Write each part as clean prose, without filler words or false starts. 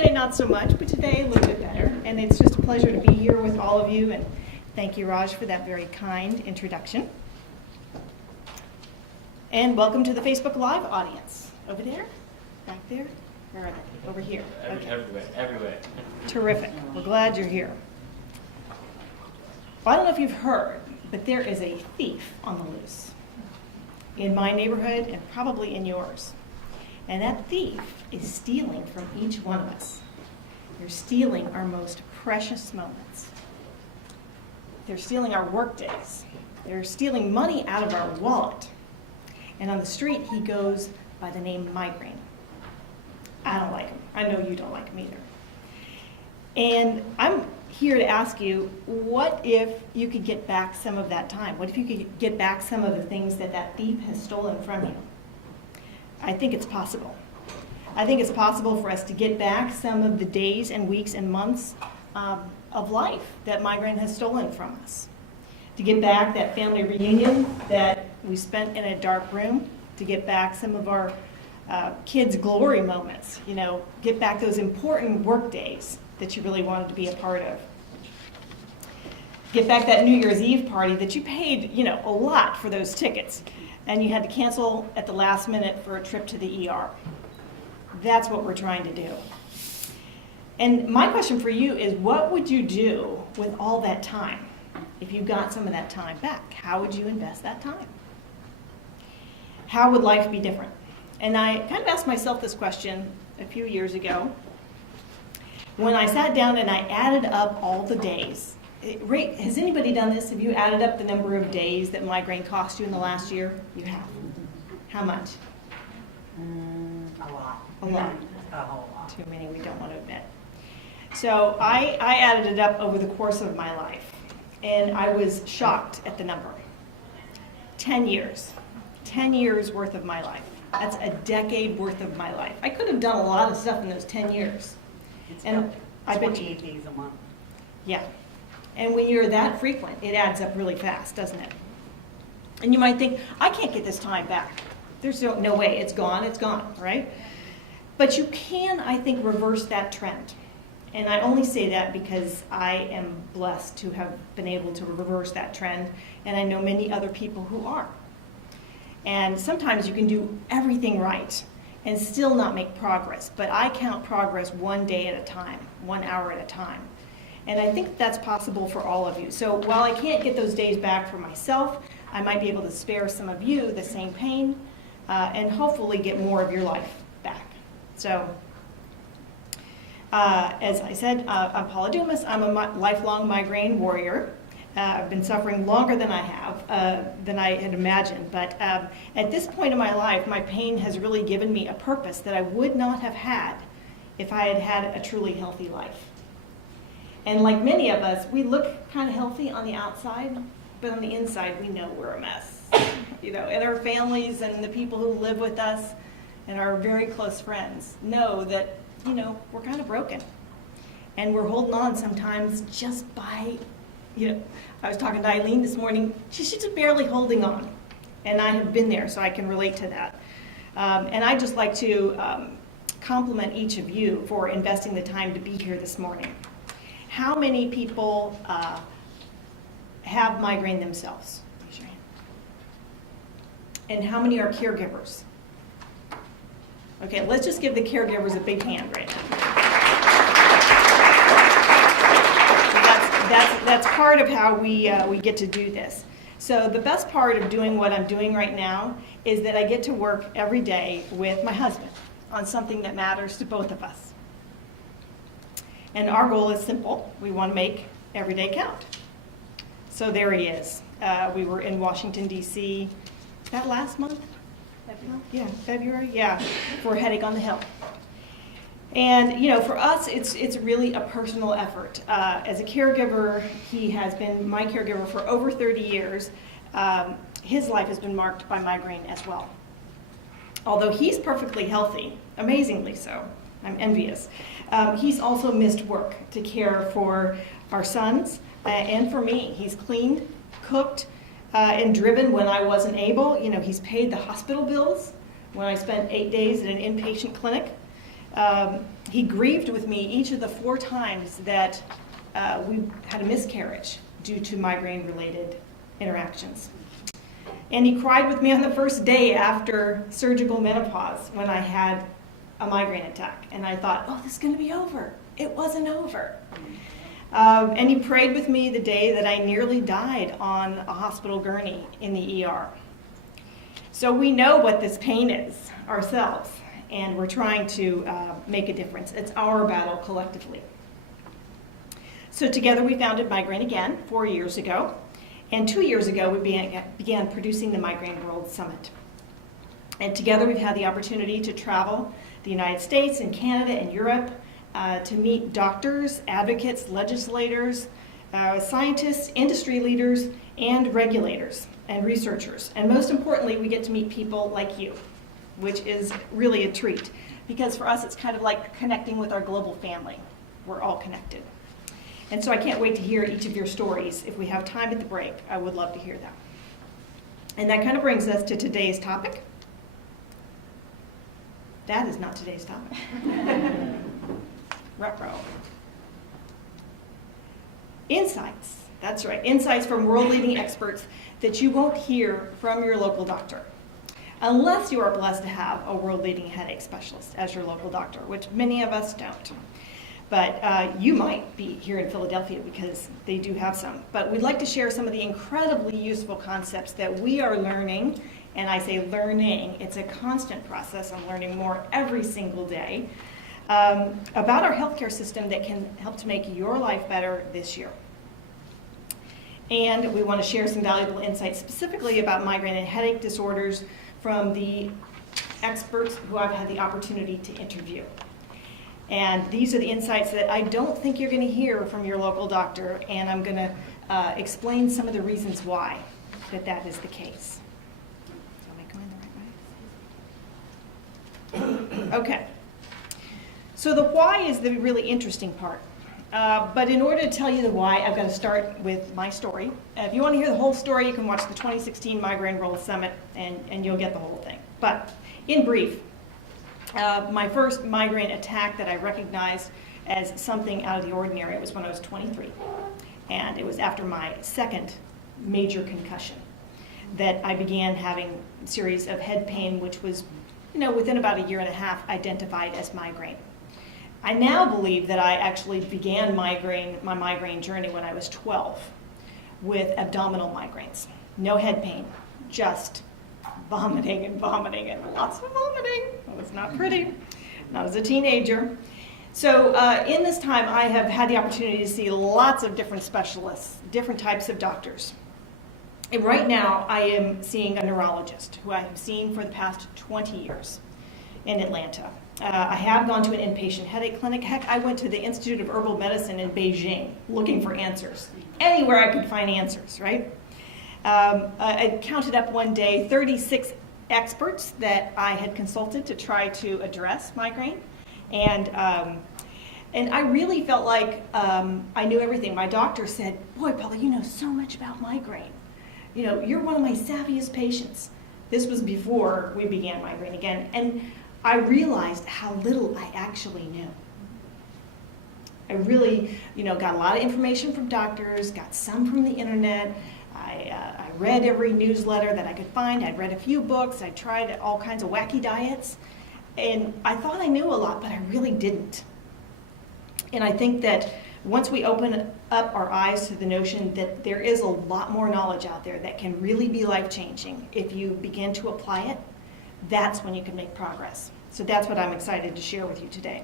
Yesterday, not so much, but today a little bit better. And it's just a pleasure to be here with all of you. And thank you, Raj, for that very kind introduction. And welcome to the Facebook Live audience. Over there? Back there? Where are they? Over here. Okay. Everywhere. Terrific. We're glad you're here. Well, I don't know if you've heard, but there is a thief on the loose in my neighborhood and probably in yours. And that thief is stealing from each one of us. They're stealing our most precious moments. They're stealing our work days. They're stealing money out of our wallet. And on the street, he goes by the name Migraine. I don't like him. I know you don't like him either. And I'm here to ask you, what if you could get back some of that time? What if you could get back some of the things that that thief has stolen from you? I think it's possible. I think it's possible for us to get back some of the days and weeks and months of life that Migraine has stolen from us. To get back that family reunion that we spent in a dark room, to get back some of our kids' glory moments, get back those important work days that you really wanted to be a part of. Get back that New Year's Eve party that you paid, a lot for those tickets, and you had to cancel at the last minute for a trip to the ER. That's what we're trying to do. And my question for you is, what would you do with all that time if you got some of that time back? How would you invest that time? How would life be different? And I kind of asked myself this question a few years ago when I sat down and I added up all the days. Has anybody done this? Have you added up the number of days that Migraine cost you in the last year? You have. How much? A lot. A lot. A whole lot. Too many we don't want to admit. So I added it up over the course of my life, and I was shocked at the number. 10 years. 10 years worth of my life. That's a decade worth of my life. I could have done a lot of stuff in those 10 years. And I bet 28 days a month. Yeah. And when you're that frequent, it adds up really fast, doesn't it? And you might think, I can't get this time back. There's no way. It's gone, right? But you can, I think, reverse that trend. And I only say that because I am blessed to have been able to reverse that trend, and I know many other people who are. And sometimes you can do everything right and still not make progress, but I count progress one day at a time, 1 hour at a time. And I think that's possible for all of you. So while I can't get those days back for myself, I might be able to spare some of you the same pain and hopefully get more of your life back. So as I said, I'm Paula Dumas. I'm a lifelong migraine warrior. I've been suffering longer than I have, than I had imagined. But at this point in my life, my pain has really given me a purpose that I would not have had if I had had a truly healthy life. And like many of us, we look kind of healthy on the outside, but on the inside, we know we're a mess. And our families and the people who live with us and our very close friends know that, we're kind of broken. And we're holding on sometimes just by, I was talking to Eileen this morning, she's just barely holding on. And I have been there, so I can relate to that. And I'd just like to compliment each of you for investing the time to be here this morning. How many people have migraine themselves? Raise your hand. And how many are caregivers? Okay, let's just give the caregivers a big hand right now. That's part of how we get to do this. So the best part of doing what I'm doing right now is that I get to work every day with my husband on something that matters to both of us. And our goal is simple. We want to make every day count. So there he is. We were in Washington, D.C. that last month? February? Yeah, for Headache on the Hill. And, for us, it's really a personal effort. As a caregiver, he has been my caregiver for over 30 years. His life has been marked by migraine as well. Although he's perfectly healthy, amazingly so. I'm envious. He's also missed work to care for our sons and for me. He's cleaned, cooked, and driven when I wasn't able. He's paid the hospital bills when I spent 8 days at an inpatient clinic. He grieved with me each of the 4 times that we had a miscarriage due to migraine-related interactions. And he cried with me on the first day after surgical menopause when I had a migraine attack. And I thought, oh, this is going to be over. It wasn't over. And he prayed with me the day that I nearly died on a hospital gurney in the ER. So we know what this pain is ourselves, and we're trying to make a difference. It's our battle collectively. So together we founded Migraine Again 4 years ago, and 2 years ago we began producing the Migraine World Summit. And together we've had the opportunity to travel the United States and Canada and Europe to meet doctors, advocates, legislators, scientists, industry leaders, and regulators and researchers. And most importantly, we get to meet people like you, which is really a treat. Because for us, it's kind of like connecting with our global family. We're all connected. And so I can't wait to hear each of your stories. If we have time at the break, I would love to hear them. And that kind of brings us to today's topic. That is not today's topic. Retro. Insights. That's right. Insights from world-leading experts that you won't hear from your local doctor. Unless you are blessed to have a world-leading headache specialist as your local doctor, which many of us don't. But you might be here in Philadelphia because they do have some. But we'd like to share some of the incredibly useful concepts that we are learning. And I say learning, it's a constant process. I'm learning more every single day about our healthcare system that can help to make your life better this year. And we want to share some valuable insights specifically about migraine and headache disorders from the experts who I've had the opportunity to interview. And these are the insights that I don't think you're going to hear from your local doctor, and I'm going to explain some of the reasons why that is the case. Am I going the right way? Okay. So the why is the really interesting part. But in order to tell you the why, I've got to start with my story. If you want to hear the whole story, you can watch the 2016 Migraine World Summit, and you'll get the whole thing. But in brief, my first migraine attack that I recognized as something out of the ordinary was when I was 23. And it was after my second major concussion that I began having a series of head pain, which was, within about a year and a half, identified as migraine. I now believe that I actually began my migraine journey when I was 12 with abdominal migraines. No head pain, just vomiting and lots of vomiting. It was not pretty, not as a teenager. So in this time, I have had the opportunity to see lots of different specialists, different types of doctors. And right now, I am seeing a neurologist who I have seen for the past 20 years in Atlanta. I have gone to an inpatient headache clinic. Heck, I went to the Institute of Herbal Medicine in Beijing looking for answers. Anywhere I could find answers, right? I counted up one day 36 experts that I had consulted to try to address migraine. And I really felt like I knew everything. My doctor said, "Boy, Paula, you know so much about migraine. You're one of my savviest patients." This was before we began Migraine Again. And I realized how little I actually knew. I really, got a lot of information from doctors, got some from the internet. I read every newsletter that I could find. I'd read a few books. I tried all kinds of wacky diets. And I thought I knew a lot, but I really didn't. And I think that once we open up our eyes to the notion that there is a lot more knowledge out there that can really be life-changing, if you begin to apply it, that's when you can make progress. So that's what I'm excited to share with you today.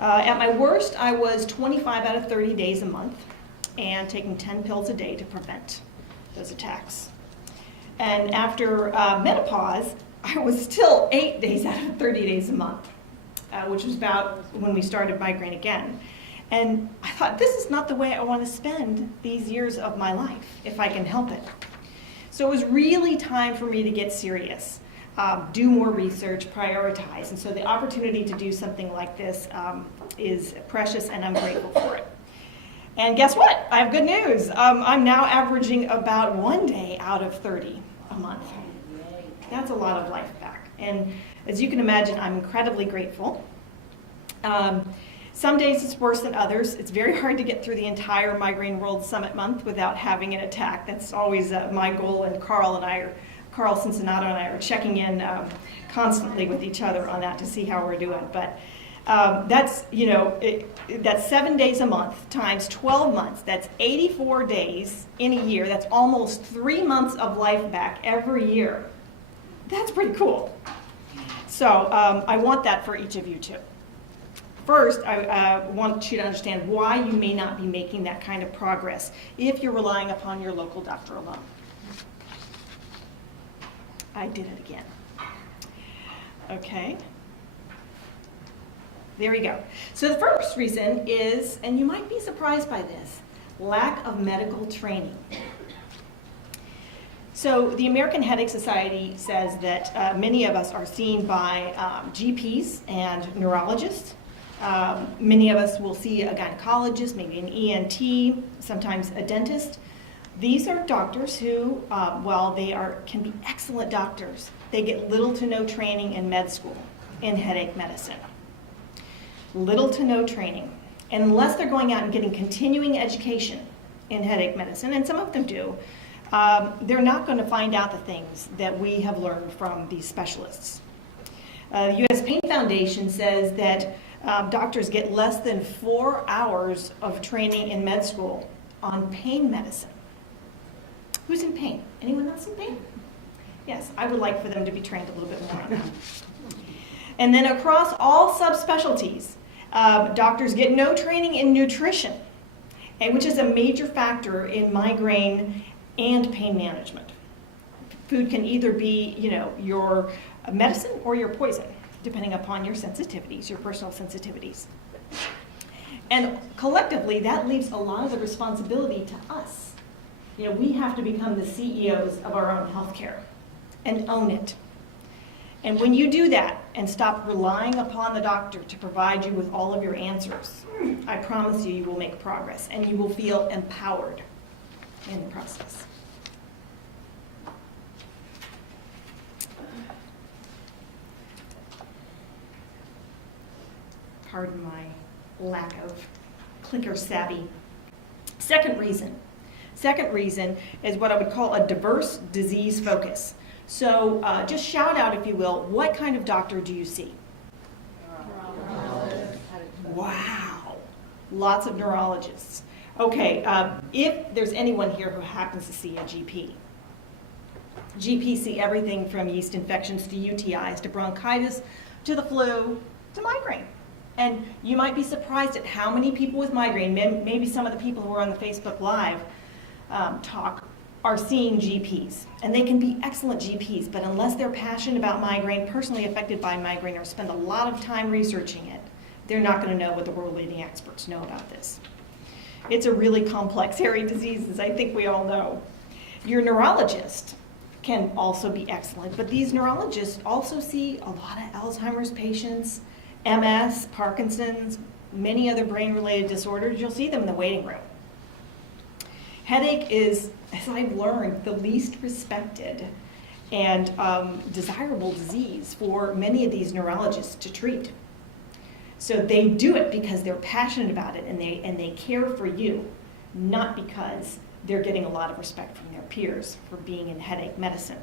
At my worst, I was 25 out of 30 days a month and taking 10 pills a day to prevent those attacks. And after menopause, I was still 8 days out of 30 days a month, which was about when we started Migraine Again. And I thought, this is not the way I want to spend these years of my life, if I can help it. So it was really time for me to get serious. Do more research, prioritize. And so the opportunity to do something like this is precious, and I'm grateful for it. And guess what? I have good news. I'm now averaging about 1 day out of 30 a month. That's a lot of life back. And as you can imagine, I'm incredibly grateful. Some days it's worse than others. It's very hard to get through the entire Migraine World Summit month without having an attack. That's always my goal, and Carl Cincinnato and I are checking in constantly with each other on that to see how we're doing. But that's 7 days a month times 12 months. That's 84 days in a year. That's almost 3 months of life back every year. That's pretty cool. So I want that for each of you too. First, I want you to understand why you may not be making that kind of progress if you're relying upon your local doctor alone. I did it again. Okay. There we go. So the first reason is, and you might be surprised by this, lack of medical training. So the American Headache Society says that many of us are seen by GPs and neurologists. Many of us will see a gynecologist, maybe an ENT, sometimes a dentist. These are doctors who, while they can be excellent doctors, they get little to no training in med school in headache medicine. Little to no training. And unless they're going out and getting continuing education in headache medicine, and some of them do, they're not going to find out the things that we have learned from these specialists. The U.S. Pain Foundation says that doctors get less than 4 hours of training in med school on pain medicine. Who's in pain? Anyone else in pain? Yes, I would like for them to be trained a little bit more on that. And then across all subspecialties, doctors get no training in nutrition, which is a major factor in migraine and pain management. Food can either be, your medicine or your poison, depending upon your sensitivities, your personal sensitivities. And collectively, that leaves a lot of the responsibility to us. We have to become the CEOs of our own healthcare and own it. And when you do that and stop relying upon the doctor to provide you with all of your answers, I promise you will make progress and you will feel empowered in the process. Pardon my lack of clicker savvy. Second reason is what I would call a diverse disease focus. So just shout out, if you will, what kind of doctor do you see? Wow, lots of neurologists. Okay, if there's anyone here who happens to see a GP. GPs see everything from yeast infections to UTIs to bronchitis to the flu to migraine. And you might be surprised at how many people with migraine, maybe some of the people who are on the Facebook Live talk, are seeing GPs. And they can be excellent GPs, but unless they're passionate about migraine, personally affected by migraine, or spend a lot of time researching it, they're not going to know what the world-leading experts know about this. It's a really complex, hairy disease, as I think we all know. Your neurologist can also be excellent, but these neurologists also see a lot of Alzheimer's patients, MS, Parkinson's, many other brain-related disorders. You'll see them in the waiting room. Headache is, as I've learned, the least respected and desirable disease for many of these neurologists to treat. So they do it because they're passionate about it and they care for you, not because they're getting a lot of respect from their peers for being in headache medicine.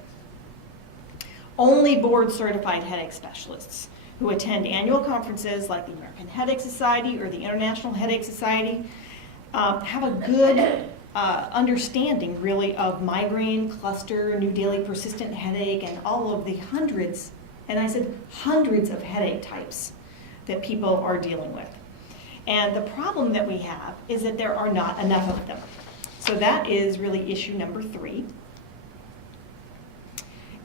Only board-certified headache specialists who attend annual conferences like the American Headache Society or the International Headache Society have a good understanding, really, of migraine, cluster, new daily persistent headache, and all of the hundreds, and I said hundreds of headache types that people are dealing with. And the problem that we have is that there are not enough of them. So that is really issue number 3.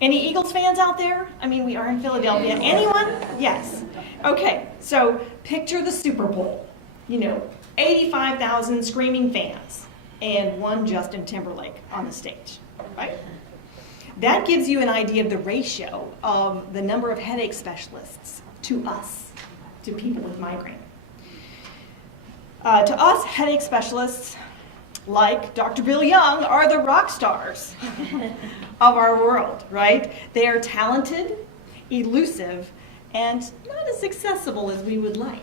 Any Eagles fans out there? I mean, we are in Philadelphia. Anyone? Yes. Okay, so picture the Super Bowl. 85,000 screaming fans and one Justin Timberlake on the stage, right? That gives you an idea of the ratio of the number of headache specialists to us, to people with migraine. To us, headache specialists, like Dr. Bill Young, are the rock stars of our world, right? They are talented, elusive, and not as accessible as we would like.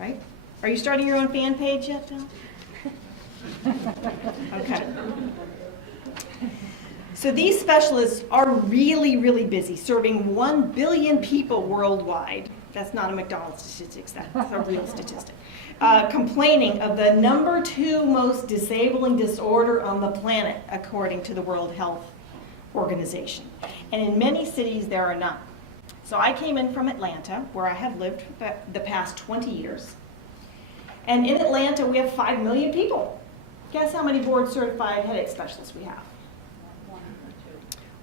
right? Are you starting your own fan page yet, Phil? Okay. So these specialists are really, really busy, serving 1 billion people worldwide. That's not a McDonald's statistics, that's a real statistic. Complaining of the number 2 most disabling disorder on the planet, according to the World Health Organization. And in many cities, there are none. So I came in from Atlanta, where I have lived for the past 20 years. And in Atlanta, we have 5 million people. Guess how many board-certified headache specialists we have?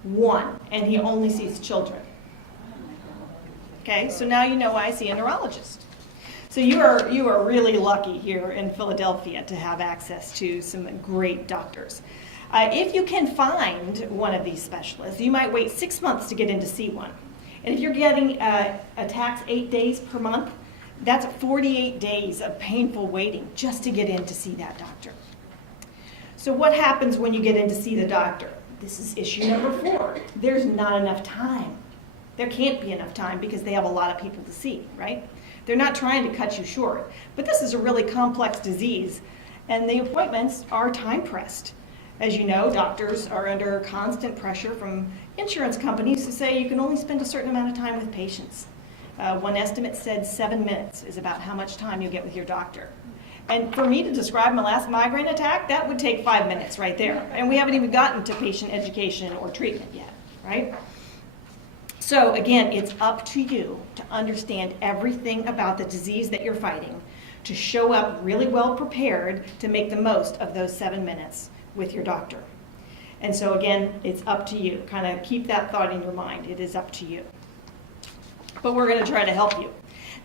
1, and he only sees children. Okay, so now you know why I see a neurologist. So you are really lucky here in Philadelphia to have access to some great doctors. If you can find one of these specialists, you might wait 6 months to get in to see one. And if you're getting attacks 8 days per month, that's 48 days of painful waiting just to get in to see that doctor. So what happens when you get in to see the doctor? This is issue number 4. There's not enough time. There can't be enough time because they have a lot of people to see, right? They're not trying to cut you short. But this is a really complex disease, and the appointments are time pressed. As you know, doctors are under constant pressure from insurance companies to say you can only spend a certain amount of time with patients. One estimate said 7 minutes is about how much time you get with your doctor. And for me to describe my last migraine attack, that would take 5 minutes right there. And we haven't even gotten to patient education or treatment yet, right? So again, it's up to you to understand everything about the disease that you're fighting, to show up really well prepared to make the most of those 7 minutes with your doctor. And so again, it's up to you. Kind of keep that thought in your mind. It is up to you. But we're going to try to help you.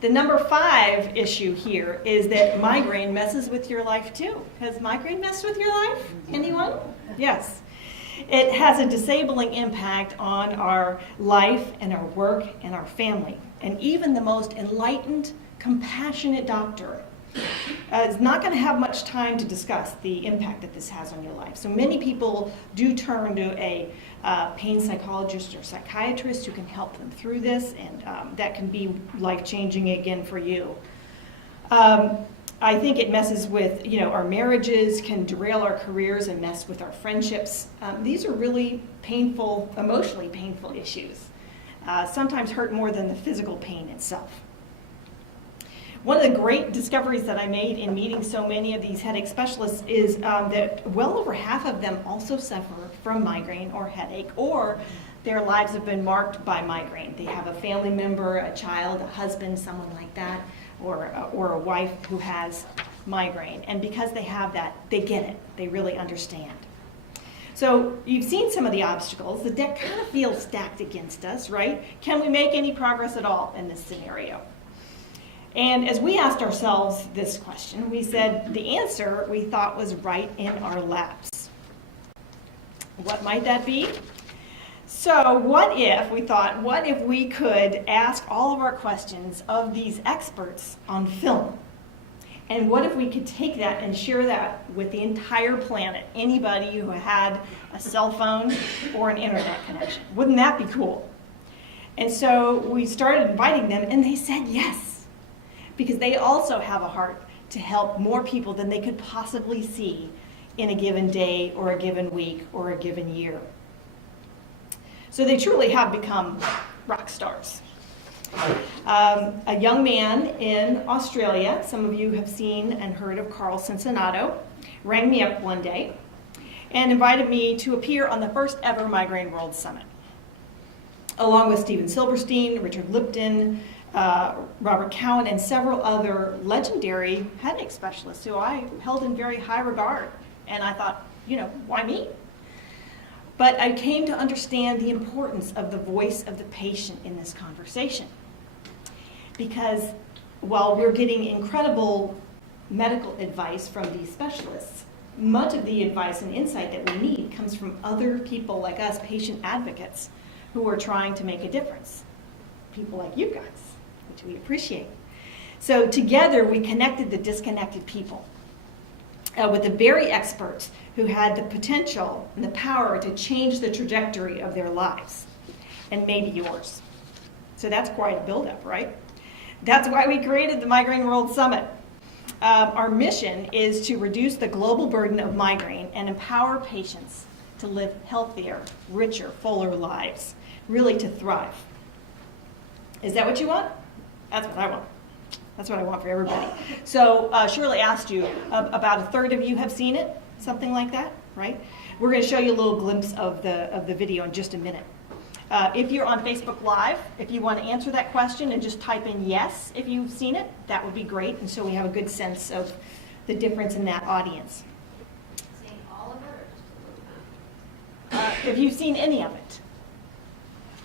The number 5 issue here is that migraine messes with your life too. Has migraine messed with your life? Anyone? Yes. It has a disabling impact on our life and our work and our family. And even the most enlightened, compassionate doctor is not going to have much time to discuss the impact that this has on your life. So many people do turn to a pain psychologist or psychiatrist who can help them through this, and that can be life-changing again for you. I think it messes with, our marriages, can derail our careers and mess with our friendships. These are really painful, emotionally painful issues. Sometimes hurt more than the physical pain itself. One of the great discoveries that I made in meeting so many of these headache specialists is that well over half of them also suffer from migraine or headache, or their lives have been marked by migraine. They have a family member, a child, a husband, someone like that, or a wife who has migraine. And because they have that, they get it. They really understand. So you've seen some of the obstacles. The deck kind of feels stacked against us, right? Can we make any progress at all in this scenario? And as we asked ourselves this question, we said the answer we thought was right in our laps. What might that be? So what if we could ask all of our questions of these experts on film? And what if we could take that and share that with the entire planet, anybody who had a cell phone or an internet connection? Wouldn't that be cool? And so we started inviting them, and they said yes, because they also have a heart to help more people than they could possibly see in a given day or a given week or a given year. So they truly have become rock stars. A young man in Australia, some of you have seen and heard of Carl Cincinnato, rang me up one day and invited me to appear on the first ever Migraine World Summit, along with Steven Silverstein, Richard Lipton, Robert Cowan, and several other legendary headache specialists who I held in very high regard. And I thought, why me? But I came to understand the importance of the voice of the patient in this conversation. Because while we're getting incredible medical advice from these specialists, much of the advice and insight that we need comes from other people like us, patient advocates, who are trying to make a difference. People like you guys, which we appreciate. So together we connected the disconnected people with the very experts who had the potential and the power to change the trajectory of their lives, and maybe yours. So that's quite a buildup, right? That's why we created the Migraine World Summit. Our mission is to reduce the global burden of migraine and empower patients to live healthier, richer, fuller lives, really to thrive. Is that what you want? That's what I want. That's what I want for everybody. So Shirley asked you, about a third of you have seen it, something like that, right? We're going to show you a little glimpse of the video in just a minute. If you're on Facebook Live, if you want to answer that question and just type in yes if you've seen it, that would be great. And so we have a good sense of the difference in that audience. Seeing all of it or just a little bit? If you've seen any of it.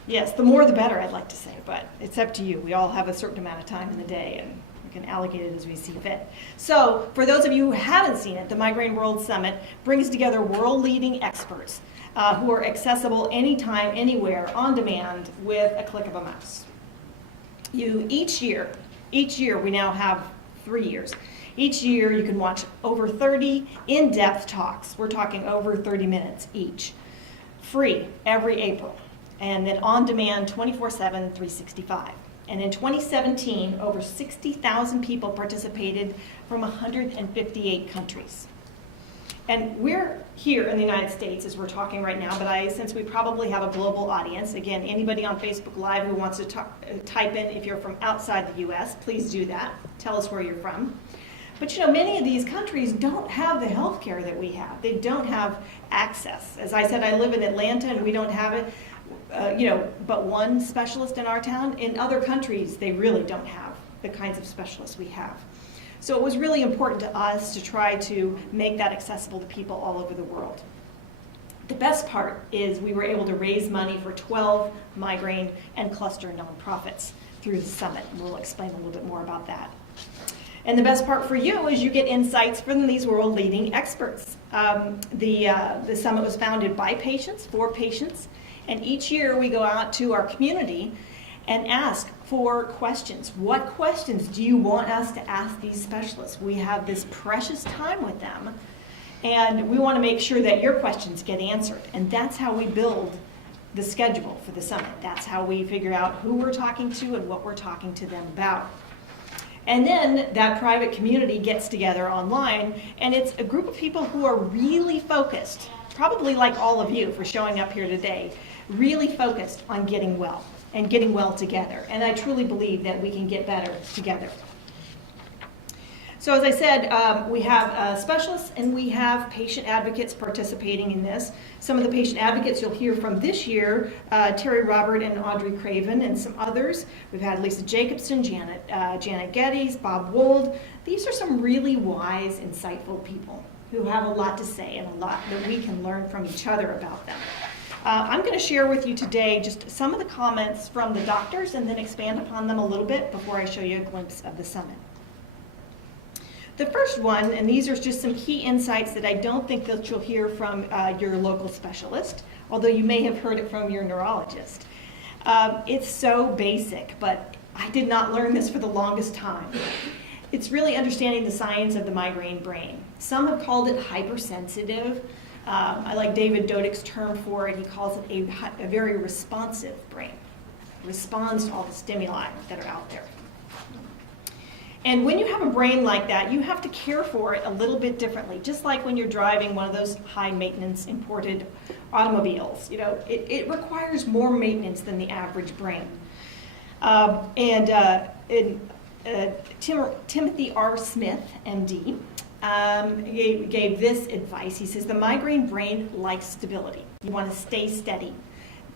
Yes, the more the better, I'd like to say, but it's up to you. We all have a certain amount of time in the day, and we can allocate it as we see fit. So for those of you who haven't seen it, the Migraine World Summit brings together world-leading experts who are accessible anytime, anywhere, on demand with a click of a mouse. Each year, we now have 3 years. Each year you can watch over 30 in-depth talks. We're talking over 30 minutes each. Free every April. And then on demand 24/7, 365. And in 2017, over 60,000 people participated from 158 countries. And we're here in the United States as we're talking right now, but since we probably have a global audience, again, anybody on Facebook Live who wants to type in if you're from outside the US, please do that. Tell us where you're from. But many of these countries don't have the health care that we have. They don't have access. As I said, I live in Atlanta and we don't have it, but one specialist in our town. In other countries, they really don't have the kinds of specialists we have. So it was really important to us to try to make that accessible to people all over the world. The best part is we were able to raise money for 12 migraine and cluster nonprofits through the summit. And we'll explain a little bit more about that. And the best part for you is you get insights from these world-leading experts. The summit was founded by patients, for patients, and each year we go out to our community and ask for questions. What questions do you want us to ask these specialists? We have this precious time with them, and we want to make sure that your questions get answered. And that's how we build the schedule for the summit. That's how we figure out who we're talking to and what we're talking to them about. And then that private community gets together online, and it's a group of people who are really focused, probably like all of you for showing up here today, really focused on getting well and getting well together. And I truly believe that we can get better together. So as I said, we have specialists and we have patient advocates participating in this. Some of the patient advocates you'll hear from this year, Terry Robert and Audrey Craven and some others. We've had Lisa Jacobson, Janet Geddes, Bob Wold. These are some really wise, insightful people who have a lot to say and a lot that we can learn from each other about them. I'm going to share with you today just some of the comments from the doctors and then expand upon them a little bit before I show you a glimpse of the summit. The first one, and these are just some key insights that I don't think that you'll hear from your local specialist, although you may have heard it from your neurologist. It's so basic, but I did not learn this for the longest time. It's really understanding the science of the migraine brain. Some have called it hypersensitive. I like David Dodick's term for it. He calls it a very responsive brain. It responds to all the stimuli that are out there. And when you have a brain like that, you have to care for it a little bit differently. Just like when you're driving one of those high-maintenance imported automobiles. It requires more maintenance than the average brain. Timothy R. Smith, MD, gave this advice. He says, the migraine brain likes stability. You want to stay steady.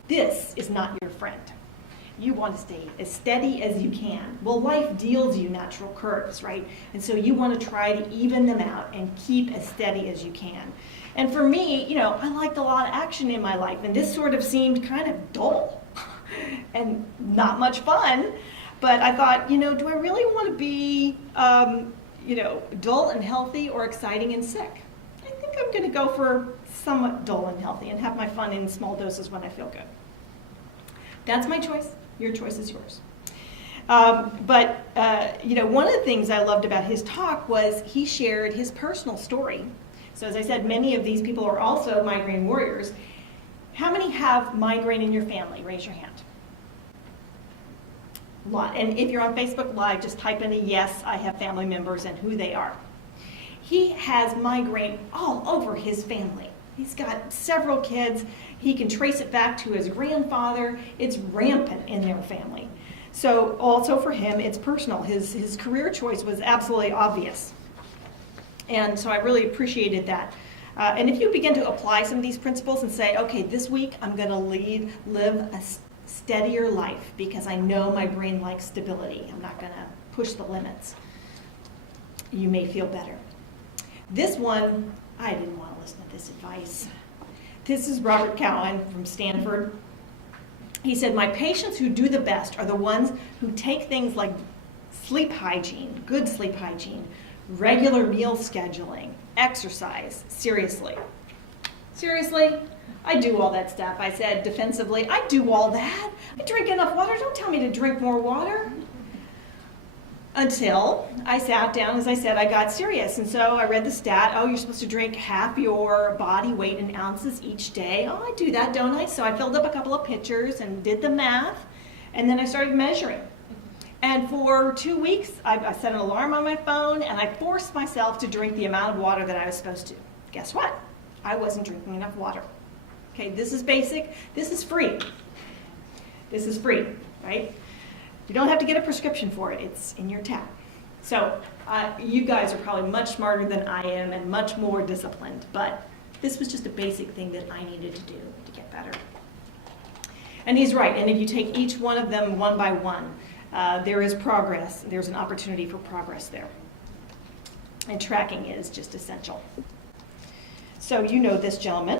This is not your friend. You want to stay as steady as you can. Well, life deals you natural curves, right? And so you want to try to even them out and keep as steady as you can. And for me, I liked a lot of action in my life, and this sort of seemed kind of dull and not much fun. But I thought, do I really want to be dull and healthy or exciting and sick? I think I'm going to go for somewhat dull and healthy and have my fun in small doses when I feel good. That's my choice. Your choice is yours. But one of the things I loved about his talk was he shared his personal story. So as I said, many of these people are also migraine warriors. How many have migraine in your family? Raise your hand. lot. And if you're on Facebook Live, just type in a yes, I have family members and who they are. He has migraine all over his family. He's got several kids. He can trace it back to his grandfather. It's rampant in their family. So also for him, it's personal. His career choice was absolutely obvious. And so I really appreciated that. And if you begin to apply some of these principles and say, okay, this week I'm going to live a steadier life because I know my brain likes stability. I'm not going to push the limits. You may feel better. This one, I didn't want to listen to this advice. This is Robert Cowan from Stanford. He said, my patients who do the best are the ones who take things like sleep hygiene, good sleep hygiene, regular meal scheduling, exercise, seriously. Seriously? I do all that stuff. I said defensively, I do all that. I drink enough water. Don't tell me to drink more water. Until I sat down, as I said, I got serious. And so I read the stat, oh, you're supposed to drink half your body weight in ounces each day. Oh, I do that, don't I? So I filled up a couple of pitchers and did the math. And then I started measuring. And for 2 weeks, I set an alarm on my phone, and I forced myself to drink the amount of water that I was supposed to. Guess what? I wasn't drinking enough water. Okay, this is basic. This is free. This is free, right? You don't have to get a prescription for it. It's in your tap. So you guys are probably much smarter than I am and much more disciplined, but this was just a basic thing that I needed to do to get better. And he's right. And if you take each one of them one by one, there is progress. There's an opportunity for progress there. And tracking is just essential. So you know this gentleman.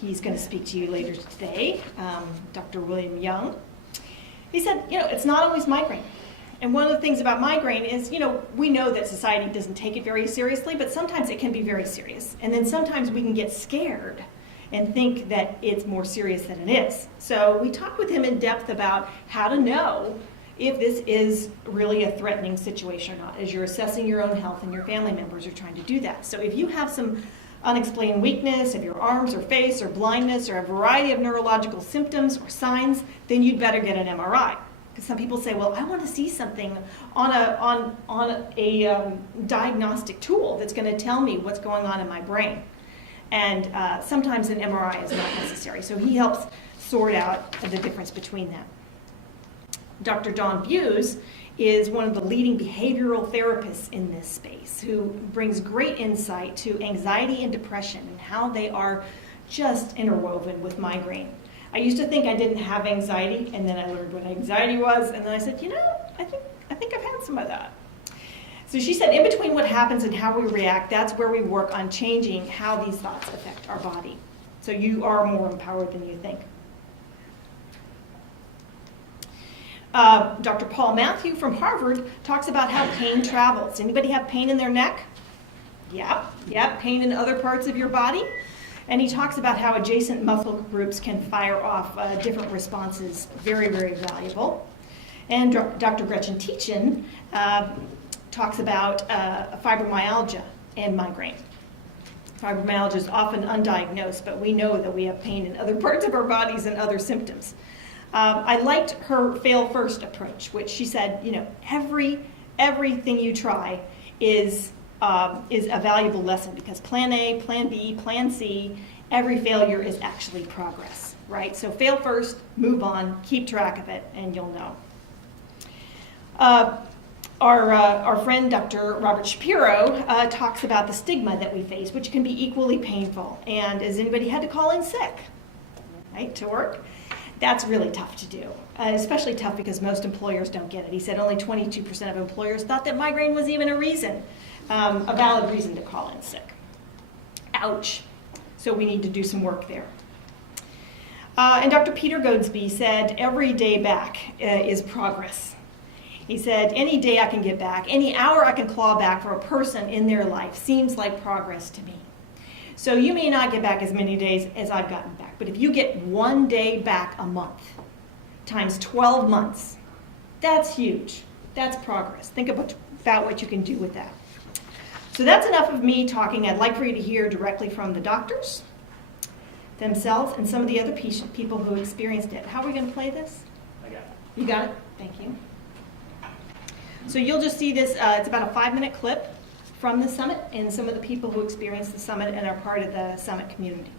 He's going to speak to you later today, Dr. William Young. He said, it's not always migraine. And one of the things about migraine is, we know that society doesn't take it very seriously, but sometimes it can be very serious. And then sometimes we can get scared and think that it's more serious than it is. So we talked with him in depth about how to know if this is really a threatening situation or not, as you're assessing your own health and your family members are trying to do that. So if you have some unexplained weakness of your arms or face or blindness or a variety of neurological symptoms or signs, then you'd better get an MRI. Because some people say, well, I want to see something on a diagnostic tool that's going to tell me what's going on in my brain. And sometimes an MRI is not necessary. So he helps sort out the difference between them. Dr. Don Buse is one of the leading behavioral therapists in this space who brings great insight to anxiety and depression and how they are just interwoven with migraine. I used to think I didn't have anxiety, and then I learned what anxiety was, and then I said, I think I've had some of that. So she said, in between what happens and how we react, that's where we work on changing how these thoughts affect our body. So you are more empowered than you think. Dr. Paul Matthew from Harvard talks about how pain travels. Anybody have pain in their neck? Yeah, pain in other parts of your body. And he talks about how adjacent muscle groups can fire off different responses. Very, very valuable. And Dr. Gretchen Teachin talks about fibromyalgia and migraine. Fibromyalgia is often undiagnosed, but we know that we have pain in other parts of our bodies and other symptoms. I liked her fail first approach, which she said, everything you try is a valuable lesson because plan A, plan B, plan C, every failure is actually progress, right? So fail first, move on, keep track of it, and you'll know. Our friend Dr. Robert Shapiro talks about the stigma that we face, which can be equally painful. And has anybody had to call in sick, right, to work? That's really tough to do, especially tough because most employers don't get it. He said only 22% of employers thought that migraine was even a valid reason to call in sick. Ouch. So we need to do some work there. And Dr. Peter Goadsby said every day back is progress. He said any day I can get back, any hour I can claw back for a person in their life seems like progress to me. So you may not get back as many days as I've gotten back, but if you get 1 day back a month times 12 months, that's huge. That's progress. Think about what you can do with that. So that's enough of me talking. I'd like for you to hear directly from the doctors themselves and some of the other people who experienced it. How are we going to play this? I got it. You got it? Thank you. So you'll just see this, it's about a 5-minute clip from the summit and some of the people who experienced the summit and are part of the summit community.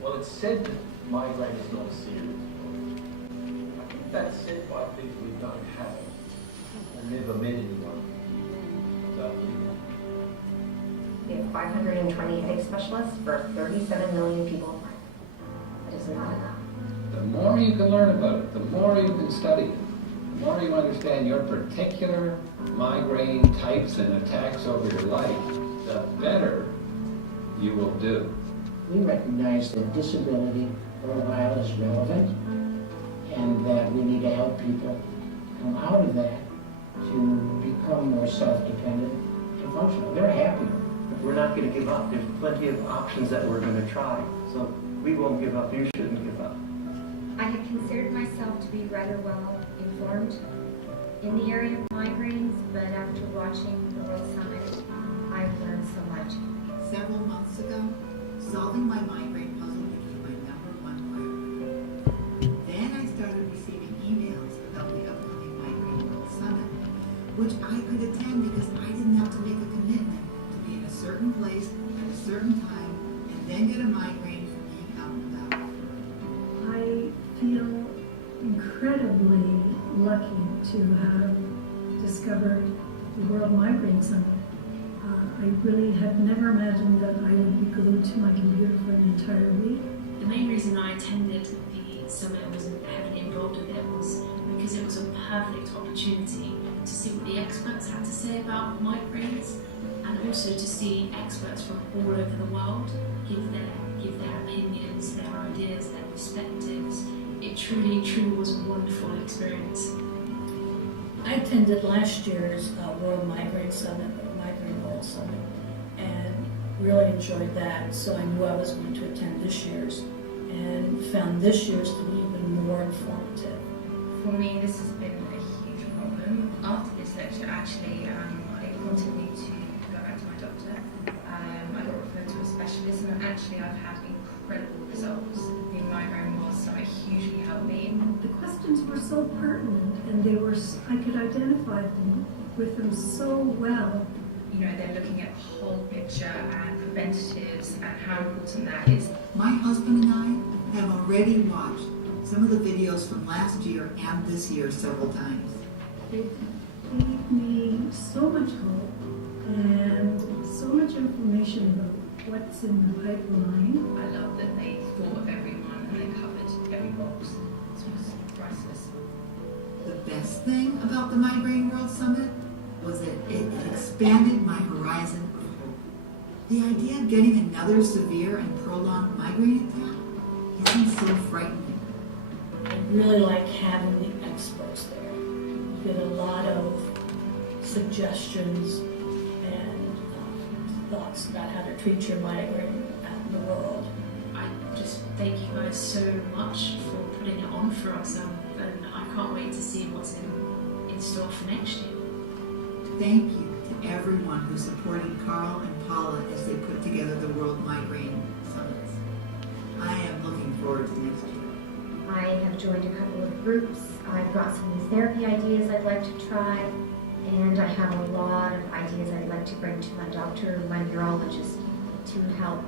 Well, it's said that migraine is not a serious illness. I think that's said by people who don't have it and never met anyone who does. We have 520 headache specialists for 37 million people. It is not enough. The more you can learn about it, the more you can study it, the more you understand your particular migraine types and attacks over your life, the better you will do. We recognize that disability for a while is relevant and that we need to help people come out of that to become more self-dependent and functional. They're happier. We're not going to give up. There's plenty of options that we're going to try. So we won't give up. You shouldn't give up. I had considered myself to be rather well informed in the area of migraines, but after watching the World Summit, I've learned so much. Several months ago, solving my migraine puzzle became my #1 priority. Then I started receiving emails about the upcoming Migraine World Summit, which I could attend because I didn't have to make a commitment to be in a certain place at a certain time and then get a migraine from being out and about. I feel incredibly lucky to have discovered the World Migraine Summit. I really had never imagined that I would be glued to my computer for an entire week. The main reason I attended the summit and was heavily involved with it was because it was a perfect opportunity to see what the experts had to say about migraines, and also to see experts from all over the world give their opinions, their ideas, their perspectives. It truly was a wonderful experience. I attended last year's World Migraine Summit, or Migraine World Summit, and really enjoyed that, so I knew I was going to attend this year's, and found this year's to be even more informative. For me, this has been a huge problem. After this lecture, actually, I continued to go back to my doctor. I got referred to a specialist, and actually I've had incredible results. The Migraine World Summit hugely helped me. The questions were so pertinent, and I could identify with them so well. You know, they're looking at the whole picture and preventatives and how important that is. My husband and I have already watched some of the videos from last year and this year several times. It gave me so much hope and so much information about what's in the pipeline. I love that they thought of everyone and they covered every box. This was priceless. The best thing about the Migraine World Summit was that it expanded my horizon of hope. The idea of getting another severe and prolonged migraine attack isn't so frightening. I really like having the experts there. You get a lot of suggestions and thoughts about how to treat your migraine out in the world. I just thank you guys so much for putting it on for us, and I can't wait to see what's in store for next year. Thank you to everyone who supported Carl and Paula as they put together the World Migraine Summits. I am looking forward to next year. I have joined a couple of groups. I've got some new therapy ideas I'd like to try, and I have a lot of ideas I'd like to bring to my doctor, my neurologist, to help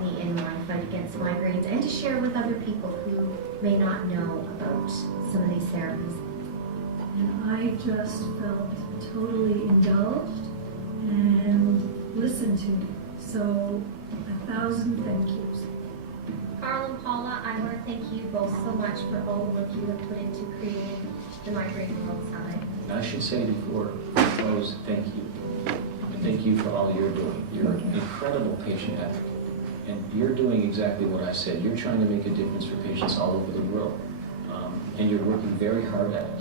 me in my fight against migraines and to share with other people who may not know about some of these therapies. And I just felt totally indulged and listened to. So 1,000 thank yous. Carl and Paula, I want to thank you both so much for all the work you have put into creating the Migraine World Summit. I should say before we close, thank you. And thank you for all you're doing. You're an incredible patient advocate. And you're doing exactly what I said. You're trying to make a difference for patients all over the world. And you're working very hard at it.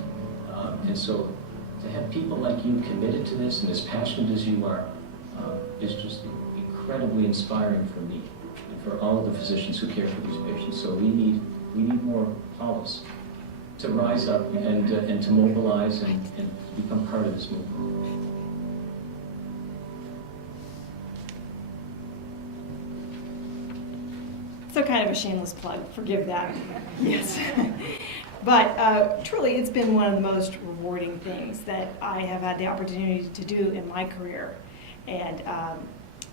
And so to have people like you committed to this and as passionate as you are is just incredibly inspiring for me and for all of the physicians who care for these patients. So we need more Paulas to rise up and to mobilize and become part of this movement. So kind of a shameless plug, forgive that. Yes. But truly, it's been one of the most rewarding things that I have had the opportunity to do in my career, and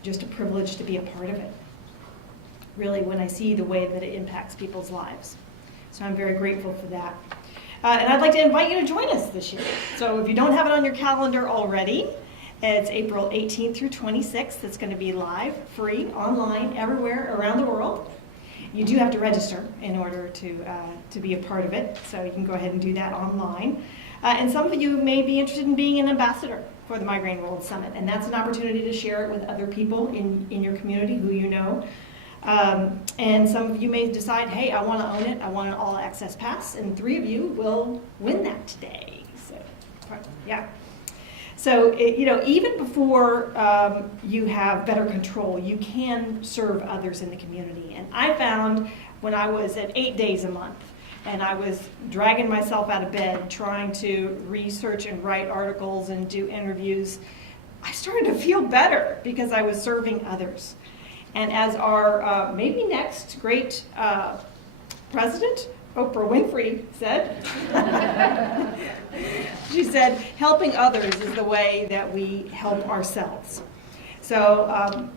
just a privilege to be a part of it. Really, when I see the way that it impacts people's lives. So I'm very grateful for that. And I'd like to invite you to join us this year. So if you don't have it on your calendar already, it's April 18th through 26th. It's going to be live, free, online, everywhere around the world. You do have to register in order to be a part of it, so you can go ahead and do that online. And some of you may be interested in being an ambassador for the Migraine World Summit, and that's an opportunity to share it with other people in your community who you know. And some of you may decide, hey, I want to own it, I want an all-access pass, and 3 of you will win that today. So, yeah. So, even before you have better control, you can serve others in the community. And I found when I was at 8 days a month, and I was dragging myself out of bed trying to research and write articles and do interviews, I started to feel better because I was serving others. And as our maybe next great president, Oprah Winfrey, said, she said, helping others is the way that we help ourselves. So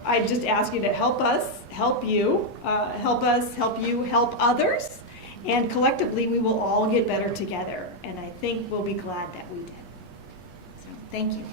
I just ask you to help us, help you, help us, help you, help others, and collectively we will all get better together. And I think we'll be glad that we did. So thank you.